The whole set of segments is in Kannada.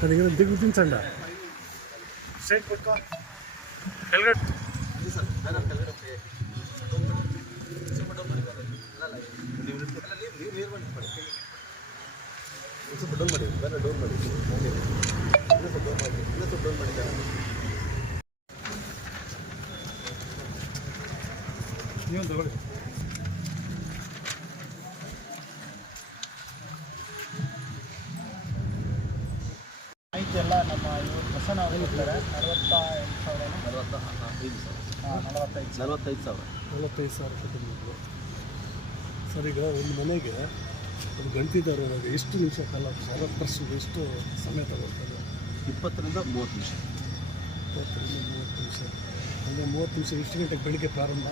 కొద్దిగా దిగుతించండి స్ట్రైట్ పట్టుకో. కలగట్ ನೀವು ತಗೊಳ್ಳಿ ಮಾಹಿತಿ ಎಲ್ಲ ನಮ್ಮ ಅರವತ್ತ ಎಂಟು ಸಾವಿರ ನಲವತ್ತೈದು ಸಾವಿರ ನಲವತ್ತೈದು ಸಾವಿರ ನಲವತ್ತೈದು ಸಾವಿರ ಸರ್ ಈಗ ಒಂದು ಮನೆಗೆ ಒಂದು ಗಂಟಿದಾರರಾಗಿ ಎಷ್ಟು ನಿಮಿಷ ಕಾಲ ಅರವತ್ತು ಪರ್ಸೆಂಟ್ ಎಷ್ಟು ಸಮಯ ತಗೊಳ್ತಾರೆ ಇಪ್ಪತ್ತರಿಂದ ಮೂವತ್ತು ನಿಮಿಷ ಇಪ್ಪತ್ತರಿಂದ ಮೂವತ್ತು ನಿಮಿಷ ಅಂದರೆ ಮೂವತ್ತು ನಿಮಿಷ ಎಷ್ಟು ಗಂಟೆಗೆ ಬೆಳಿಗ್ಗೆ ಪ್ರಾರಂಭ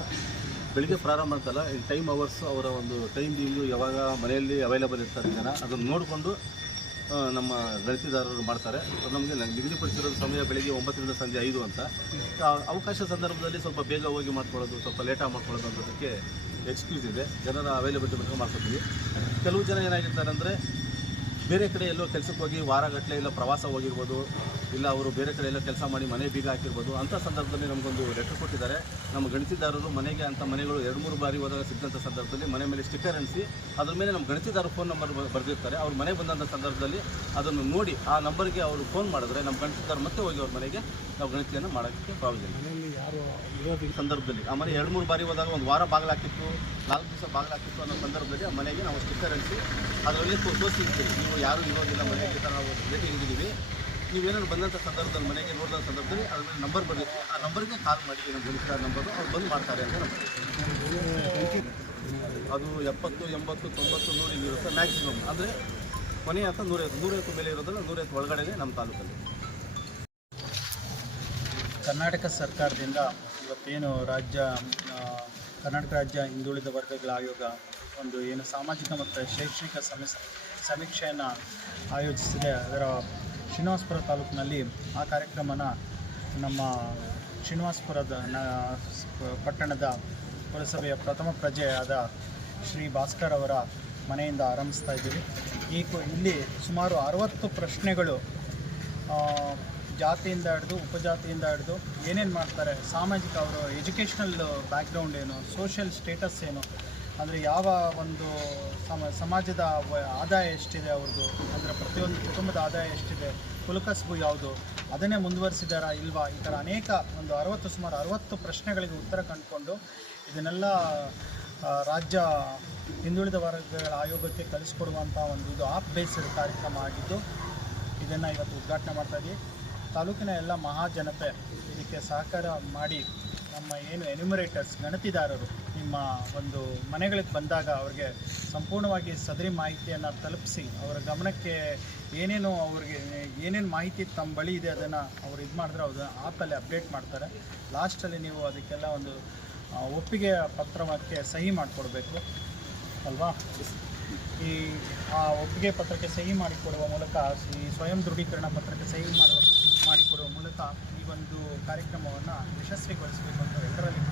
ಬೆಳಿಗ್ಗೆ ಪ್ರಾರಂಭ ಅಂತಲ್ಲ ಈ ಟೈಮ್ ಅವರ್ಸ್ ಅವರ ಒಂದು ಟೈಮ್ ಯಾವಾಗ ಮನೆಯಲ್ಲಿ ಅವೈಲೇಬಲ್ ಇರ್ತಾರೆ ಜನ ಅದನ್ನು ನೋಡಿಕೊಂಡು ನಮ್ಮ ಗಣತಿದಾರರು ಮಾಡ್ತಾರೆ. ನಮಗೆ ನಿಗದಿಪಡಿಸಿರೋದು ಸಮಯ ಬೆಳಿಗ್ಗೆ ಒಂಬತ್ತರಿಂದ ಸಂಜೆ ಐದು ಅಂತ. ಅವಕಾಶ ಸಂದರ್ಭದಲ್ಲಿ ಸ್ವಲ್ಪ ಬೇಗ ಹೋಗಿ ಮಾಡ್ಕೊಳ್ಳೋದು, ಸ್ವಲ್ಪ ಲೇಟಾಗಿ ಮಾಡ್ಕೊಳ್ಳೋದು ಅನ್ನೋದಕ್ಕೆ ಎಕ್ಸ್ಕ್ಯೂಸ್ ಇದೆ. ಜನರ ಅವೈಲೇಬಿಲಿಟಿ ಮಾಡ್ಕೊತೀವಿ. ಕೆಲವು ಜನ ಏನಾಗಿರ್ತಾರೆ ಅಂದರೆ ಬೇರೆ ಕಡೆ ಎಲ್ಲೋ ಕೆಲಸಕ್ಕೆ ಹೋಗಿ ವಾರಗಟ್ಟಲೆ ಇಲ್ಲ ಪ್ರವಾಸ ಹೋಗಿರ್ಬೋದು ಇಲ್ಲ ಅವರು ಬೇರೆ ಕಡೆ ಎಲ್ಲ ಕೆಲಸ ಮಾಡಿ ಮನೆ ಬೀಗ ಹಾಕಿರ್ಬೋದು ಅಂಥ ಸಂದರ್ಭದಲ್ಲಿ ನಮಗೊಂದು ಲೆಟರ್ ಕೊಟ್ಟಿದ್ದಾರೆ. ನಮ್ಮ ಗಣಿತದಾರರು ಮನೆಗೆ ಅಂಥ ಮನೆಗಳು ಎರಡು ಮೂರು ಬಾರಿ ಹೋದಾಗ ಸಿಕ್ಕಂಥ ಸಂದರ್ಭದಲ್ಲಿ ಮನೆ ಮೇಲೆ ಸ್ಟಿಕ್ಕರ್ ಅಂಟಿಸಿ ಅದ್ರ ಮೇಲೆ ನಮ್ಮ ಗಣಿತದಾರ ಫೋನ್ ನಂಬರ್ ಬರೆದಿರ್ತಾರೆ. ಅವ್ರು ಮನೆ ಬಂದಂಥ ಸಂದರ್ಭದಲ್ಲಿ ಅದನ್ನು ನೋಡಿ ಆ ನಂಬರ್ಗೆ ಅವರು ಫೋನ್ ಮಾಡಿದ್ರೆ ನಮ್ಮ ಗಣಿತದಾರ ಮತ್ತೆ ಹೋಗಿ ಅವ್ರ ಮನೆಗೆ ನಾವು ಗಣಿತಿಯನ್ನು ಮಾಡೋಕ್ಕೆ ಈ ಸಂದರ್ಭದಲ್ಲಿ ಆ ಮನೆ ಎರಡು ಮೂರು ಬಾರಿ ಹೋದಾಗ ಒಂದು ವಾರ ಬಾಗಿಲಾಕಿತ್ತು ನಾಲ್ಕು ದಿವಸ ಬಾಗಿಲಾಕಿತ್ತು ಅನ್ನೋ ಸಂದರ್ಭದಲ್ಲಿ ಆ ಮನೆಗೆ ನಾವು ಸ್ಟಿಕ್ಕರ್ ಅನಿಸಿ ಅದರಲ್ಲಿ ತೋರಿಸಿರ್ತೀವಿ. ನೀವು ಯಾರು ಇರೋದಿಲ್ಲ ಮನೆಗೆ ನಾವು ಭೇಟಿ ನೀವು ನೀವೇನಾದ್ರು ಬಂದಂಥ ಸಂದರ್ಭದಲ್ಲಿ, ಮನೆಗೆ ನೋಡಿದ ಸಂದರ್ಭದಲ್ಲಿ ಅದ್ರ ಮೇಲೆ ನಂಬರ್ ಬರುತ್ತೆ ಆ ನಂಬರ್ಗೆ ಕಾಲ್ ಮಾಡಿ, ನಮ್ಮ ಗಣಿತ ನಂಬರು ಅವ್ರು ಬಂದು ಮಾಡ್ತಾರೆ ಅಂತ ನಮ್ಮ ಅದು ಎಪ್ಪತ್ತು, ಎಂಬತ್ತು, ತೊಂಬತ್ತು, ನೂರು ಇರುತ್ತೆ ಮ್ಯಾಕ್ಸಿಮಮ್ ಅಂದರೆ ಮನೆ ಅಂತ ನೂರೈವತ್ತು ನೂರೈವತ್ತು ಮೇಲೆ ಇರೋದಲ್ಲ ನೂರೈವತ್ತು ಒಳಗಡೆ ನಮ್ಮ ತಾಲೂಕಲ್ಲಿ. ಕರ್ನಾಟಕ ಸರ್ಕಾರದಿಂದ ಇವತ್ತೇನು ರಾಜ್ಯ ಕರ್ನಾಟಕ ರಾಜ್ಯ ಹಿಂದುಳಿದ ವರ್ಗಗಳ ಆಯೋಗ ಒಂದು ಏನು ಸಾಮಾಜಿಕ ಮತ್ತು ಶೈಕ್ಷಣಿಕ ಸಮೀಕ್ಷೆ ಸಮೀಕ್ಷೆಯನ್ನು ಆಯೋಜಿಸಿದೆ ಅದರ ಶ್ರೀನಿವಾಸಪುರ ತಾಲೂಕಿನಲ್ಲಿ ಆ ಕಾರ್ಯಕ್ರಮನ ನಮ್ಮ ಶ್ರೀನಿವಾಸಪುರದ ಪಟ್ಟಣದ ಪುರಸಭೆಯ ಪ್ರಥಮ ಪ್ರಜೆಯಾದ ಶ್ರೀ ಭಾಸ್ಕರ್ ಅವರ ಮನೆಯಿಂದ ಆರಂಭಿಸ್ತಾ ಇದ್ದೀವಿ. ಈ ಇಲ್ಲಿ ಸುಮಾರು ಅರವತ್ತು ಪ್ರಶ್ನೆಗಳು ಜಾತಿಯಿಂದ ಹಿಡಿದು, ಉಪಜಾತಿಯಿಂದ ಹಿಡಿದು ಏನೇನು ಮಾಡ್ತಾರೆ, ಸಾಮಾಜಿಕ ಅವರು ಎಜುಕೇಷ್ನಲ್ ಬ್ಯಾಕ್ಗ್ರೌಂಡ್ ಏನು, ಸೋಷಿಯಲ್ ಸ್ಟೇಟಸ್ ಏನು ಅಂದರೆ ಯಾವ ಒಂದು ಸಮ, ಸಮಾಜದ ಆದಾಯ ಎಷ್ಟಿದೆ ಅವ್ರದ್ದು ಅಂದರೆ ಪ್ರತಿಯೊಂದು ಕುಟುಂಬದ ಆದಾಯ ಎಷ್ಟಿದೆ? ಕುಲಕಸಬು ಯಾವುದು? ಅದನ್ನೇ ಮುಂದುವರಿಸಿದಾರಾ ಇಲ್ವಾ? ಈ ಥರ ಅನೇಕ ಒಂದು ಅರವತ್ತು ಸುಮಾರು ಅರವತ್ತು ಪ್ರಶ್ನೆಗಳಿಗೆ ಉತ್ತರ ಕಂಡುಕೊಂಡು ಇದನ್ನೆಲ್ಲ ರಾಜ್ಯ ಹಿಂದುಳಿದ ವರ್ಗಗಳ ಆಯೋಗಕ್ಕೆ ಕಲಿಸ್ಕೊಡುವಂಥ ಒಂದು ಇದು ಆಪ್ ಬೇಸ್ಡ್ ಕಾರ್ಯಕ್ರಮ ಆಗಿದ್ದು ಇದನ್ನು ಇವತ್ತು ಉದ್ಘಾಟನೆ ಮಾಡ್ತಾ ಇದ್ದೀವಿ ತಾಲೂಕಿನ ಎಲ್ಲ ಮಹಾಜನತೆ ಇದಕ್ಕೆ ಸಹಕಾರ ಮಾಡಿ ನಮ್ಮ ಏನು ಎನ್ಯುಮರೇಟರ್ಸ್, ಗಣತಿದಾರರು ನಿಮ್ಮ ಒಂದು ಮನೆಗಳಿಗೆ ಬಂದಾಗ ಅವ್ರಿಗೆ ಸಂಪೂರ್ಣವಾಗಿ ಸದರಿ ಮಾಹಿತಿಯನ್ನು ತಲುಪಿಸಿ, ಅವರ ಗಮನಕ್ಕೆ ಏನೇನು ಅವ್ರಿಗೆ ಏನೇನು ಮಾಹಿತಿ ತಮ್ಮ ಬಳಿ ಇದೆ ಅದನ್ನು ಅವ್ರು ಇದು ಮಾಡಿದ್ರೆ ಅದು ಆ್ಯಪಲ್ಲಿ ಅಪ್ಡೇಟ್ ಮಾಡ್ತಾರೆ. ಲಾಸ್ಟಲ್ಲಿ ನೀವು ಅದಕ್ಕೆಲ್ಲ ಒಂದು ಒಪ್ಪಿಗೆ ಪತ್ರಕ್ಕೆ ಸಹಿ ಮಾಡಿಕೊಡ್ಬೇಕು ಅಲ್ವಾ? ಈ, ಆ ಒಪ್ಪಿಗೆ ಪತ್ರಕ್ಕೆ ಸಹಿ ಮಾಡಿಕೊಡುವ ಮೂಲಕ, ಈ ಸ್ವಯಂ ದೃಢೀಕರಣ ಪತ್ರಕ್ಕೆ ಸಹಿ ಮಾಡುವ, ಮಾಡಿಕೊಡುವ ಮೂಲಕ ಈ ಒಂದು ಕಾರ್ಯಕ್ರಮವನ್ನು ಯಶಸ್ವಿಗೊಳಿಸಬೇಕು ಅಂತ ಎಲ್ಲರಲ್ಲಿ